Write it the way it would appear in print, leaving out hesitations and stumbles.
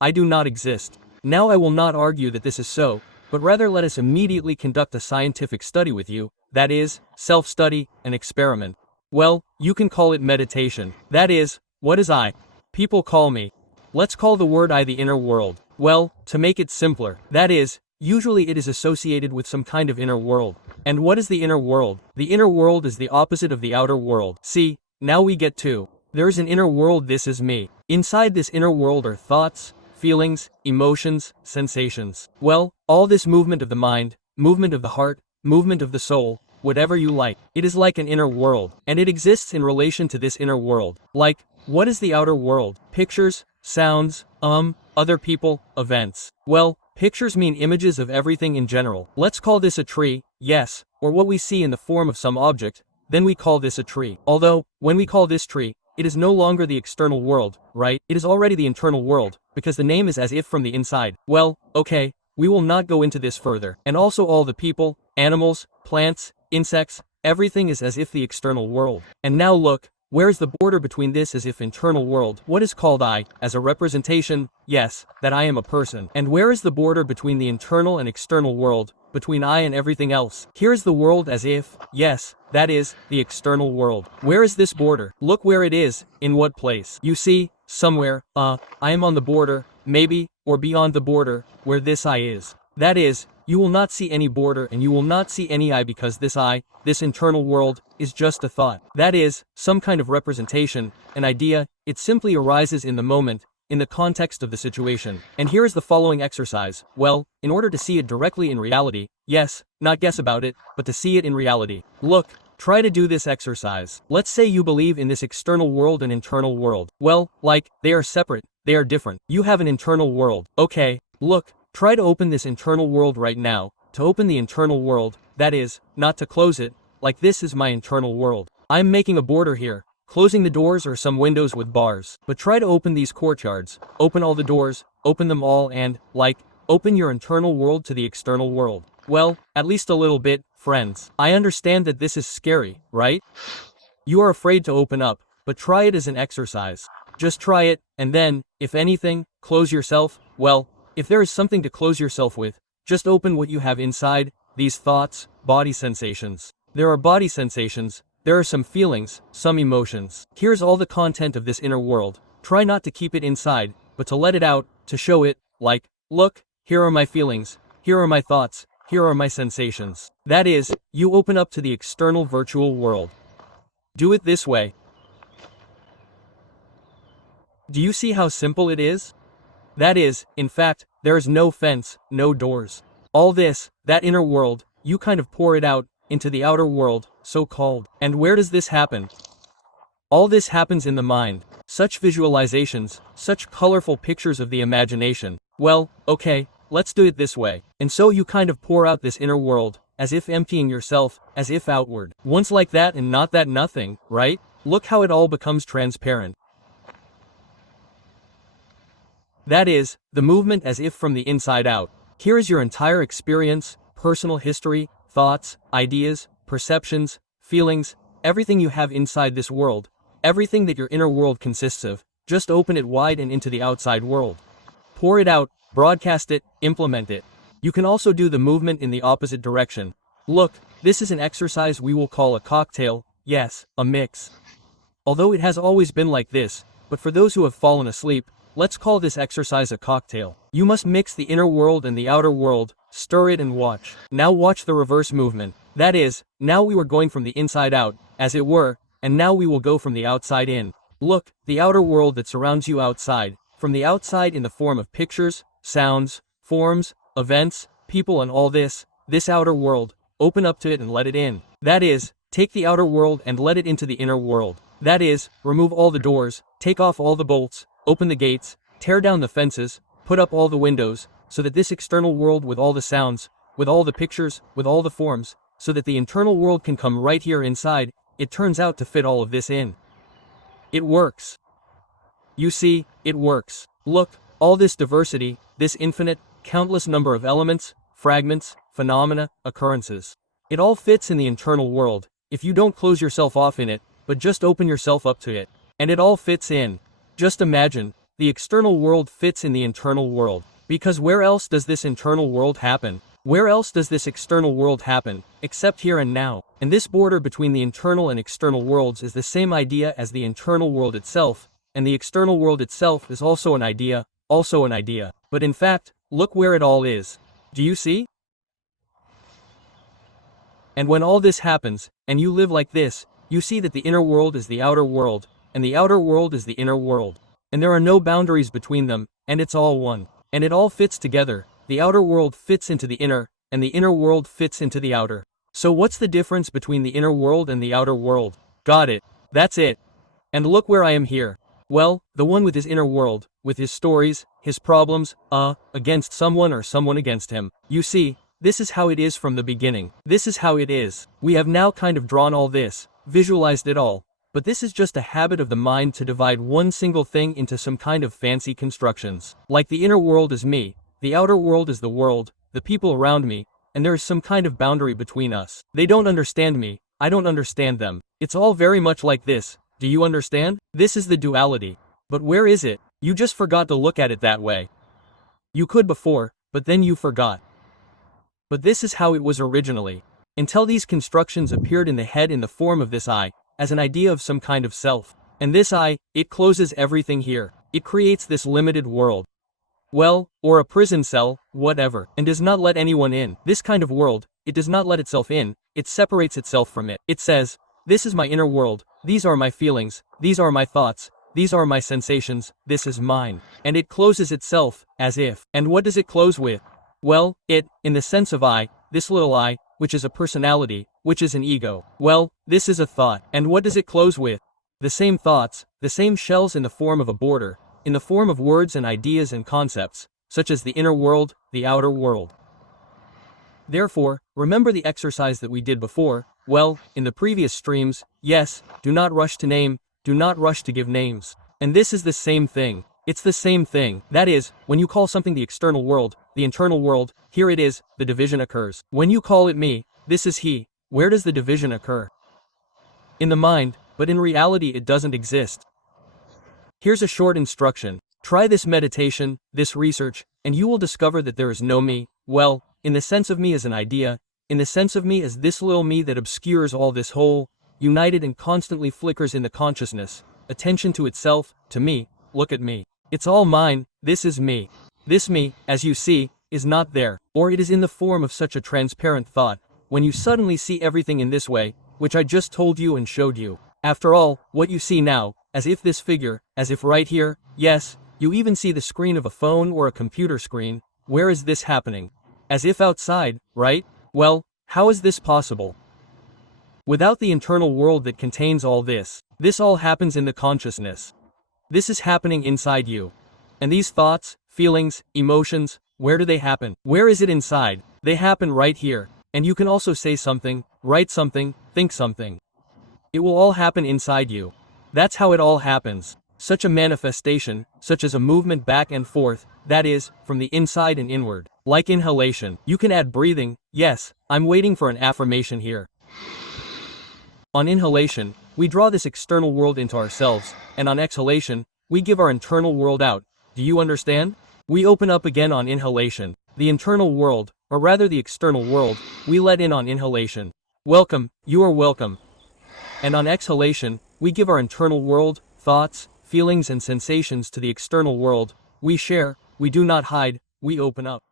I do not exist. Now I will not argue that this is so, but rather let us immediately conduct a scientific study with you, that is, self-study, an experiment. Well, you can call it meditation. That is, what is I? People call me. Let's call the word I the inner world. Well, to make it simpler, that is, usually it is associated with some kind of inner world. And what is the inner world? The inner world is the opposite of the outer world. See, now we get to. There is an inner world, this is me. Inside this inner world are thoughts, feelings, emotions, sensations. Well, all this movement of the mind, movement of the heart, movement of the soul, whatever you like. It is like an inner world, and it exists in relation to this inner world. Like, what is the outer world? Pictures, sounds, other people, events. Well, pictures mean images of everything in general. Let's call this a tree, yes, or what we see in the form of some object, then we call this a tree. Although, when we call this tree, it is no longer the external world, right? It is already the internal world, because the name is as if from the inside. Well, okay, we will not go into this further. And also all the people, animals, plants, insects, everything is as if the external world. And now look, where is the border between this as if internal world? What is called I, as a representation, yes, that I am a person. And where is the border between the internal and external world, between I and everything else? Here is the world as if, yes, that is, the external world. Where is this border? Look where it is, in what place. You see, somewhere, I am on the border, maybe, or beyond the border, where this I is. That is, you will not see any border and you will not see any I because this I, this internal world, is just a thought. That is, some kind of representation, an idea, it simply arises in the moment, in the context of the situation. And here is the following exercise. Well, in order to see it directly in reality, yes, not guess about it, but to see it in reality. Look, try to do this exercise. Let's say you believe in this external world and internal world. Well, like, they are separate, they are different. You have an internal world. Okay, look. Try to open this internal world right now, to open the internal world, that is, not to close it, like this is my internal world. I'm making a border here, closing the doors or some windows with bars. But try to open these courtyards, open all the doors, open them all and, like, open your internal world to the external world. Well, at least a little bit, friends. I understand that this is scary, right? You are afraid to open up, but try it as an exercise. Just try it, and then, if anything, close yourself, well, if there is something to close yourself with, just open what you have inside, these thoughts, body sensations. There are body sensations, there are some feelings, some emotions. Here's all the content of this inner world. Try not to keep it inside, but to let it out, to show it, like, look, here are my feelings, here are my thoughts, here are my sensations. That is, you open up to the external virtual world. Do it this way. Do you see how simple it is? That is, in fact, there is no fence, no doors. All this, that inner world, you kind of pour it out, into the outer world, so-called. And where does this happen? All this happens in the mind. Such visualizations, such colorful pictures of the imagination. Well, okay, let's do it this way. And so you kind of pour out this inner world, as if emptying yourself, as if outward. Once like that and not that nothing, right? Look how it all becomes transparent. That is, the movement as if from the inside out. Here is your entire experience, personal history, thoughts, ideas, perceptions, feelings, everything you have inside this world, everything that your inner world consists of. Just open it wide and into the outside world. Pour it out, broadcast it, implement it. You can also do the movement in the opposite direction. Look, this is an exercise we will call a cocktail, yes, a mix. Although it has always been like this, but for those who have fallen asleep, let's call this exercise a cocktail. You must mix the inner world and the outer world, stir it and watch. Now watch the reverse movement. That is, now we were going from the inside out, as it were, and now we will go from the outside in. Look, the outer world that surrounds you outside, from the outside in the form of pictures, sounds, forms, events, people and all this outer world, open up to it and let it in. That is, take the outer world and let it into the inner world. That is, remove all the doors, take off all the bolts, open the gates, tear down the fences, put up all the windows, so that this external world with all the sounds, with all the pictures, with all the forms, so that the internal world can come right here inside, it turns out to fit all of this in. It works. You see, it works. Look, all this diversity, this infinite, countless number of elements, fragments, phenomena, occurrences. It all fits in the internal world, if you don't close yourself off in it, but just open yourself up to it. And it all fits in. Just imagine, the external world fits in the internal world. Because where else does this internal world happen? Where else does this external world happen, except here and now? And this border between the internal and external worlds is the same idea as the internal world itself, and the external world itself is also an idea. But in fact, look where it all is. Do you see? And when all this happens, and you live like this, you see that the inner world is the outer world, and the outer world is the inner world. And there are no boundaries between them, and it's all one. And it all fits together. The outer world fits into the inner, and the inner world fits into the outer. So what's the difference between the inner world and the outer world? Got it. That's it. And look where I am here. Well, the one with his inner world, with his stories, his problems, against someone or someone against him. You see, this is how it is from the beginning. This is how it is. We have now kind of drawn all this, visualized it all. But this is just a habit of the mind to divide one single thing into some kind of fancy constructions. Like the inner world is me, the outer world is the world, the people around me, and there is some kind of boundary between us. They don't understand me, I don't understand them. It's all very much like this. Do you understand? This is the duality. But where is it? You just forgot to look at it that way. You could before, but then you forgot. But this is how it was originally. Until these constructions appeared in the head in the form of this I, as an idea of some kind of self. And this I, it closes everything here. It creates this limited world. Well, or a prison cell, whatever, and does not let anyone in. This kind of world, it does not let itself in, it separates itself from it. It says, this is my inner world, these are my feelings, these are my thoughts, these are my sensations, this is mine. And it closes itself, as if. And what does it close with? Well, it, in the sense of I, this little I, which is a personality, which is an ego. Well, this is a thought. And what does it close with? The same thoughts, the same shells in the form of a border, in the form of words and ideas and concepts, such as the inner world, the outer world. Therefore, remember the exercise that we did before, well, in the previous streams, yes, do not rush to name, do not rush to give names. And this is the same thing. It's the same thing. That is, when you call something the external world, the internal world, here it is, the division occurs. When you call it me, this is he, where does the division occur? In the mind, but in reality it doesn't exist. Here's a short instruction. Try this meditation, this research, and you will discover that there is no me, well, in the sense of me as an idea, in the sense of me as this little me that obscures all this whole, united and constantly flickers in the consciousness, attention to itself, to me, look at me. It's all mine, this is me. This me, as you see, is not there, or it is in the form of such a transparent thought, when you suddenly see everything in this way, which I just told you and showed you. After all, what you see now, as if this figure, as if right here, yes, you even see the screen of a phone or a computer screen, where is this happening? As if outside, right? Well, how is this possible? Without the internal world that contains all this. This all happens in the consciousness. This is happening inside you. And these thoughts, feelings, emotions, where do they happen? Where is it inside? They happen right here. And you can also say something, write something, think something. It will all happen inside you. That's how it all happens. Such a manifestation, such as a movement back and forth, that is, from the inside and inward. Like inhalation. You can add breathing, yes, I'm waiting for an affirmation here. On inhalation, we draw this external world into ourselves, and on exhalation, we give our internal world out. Do you understand? We open up again on inhalation. The internal world, or rather the external world, we let in on inhalation. Welcome, you are welcome. And on exhalation, we give our internal world, thoughts, feelings and sensations to the external world. We share, we do not hide, we open up.